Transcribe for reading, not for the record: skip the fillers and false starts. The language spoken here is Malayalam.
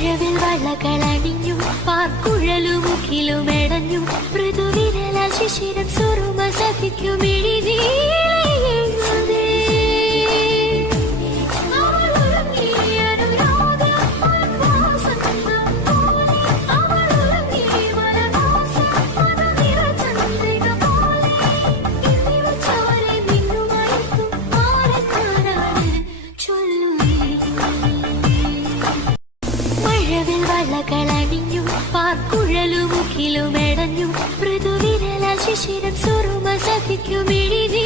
മഴവിൽ വളകളണിഞ്ഞു പാർക്കുഴലുമുക്കിലുമെടഞ്ഞു മൃദുവിരല ശിശിരം സുറുമ സഖിക്കുമിഴിനീ വളകളണിഞ്ഞു പാർക്കുഴലുമുക്കിലുമെടഞ്ഞു മൃദുവിരല ശിശിരം സുറുമ സഖിക്കുമിഴിനീ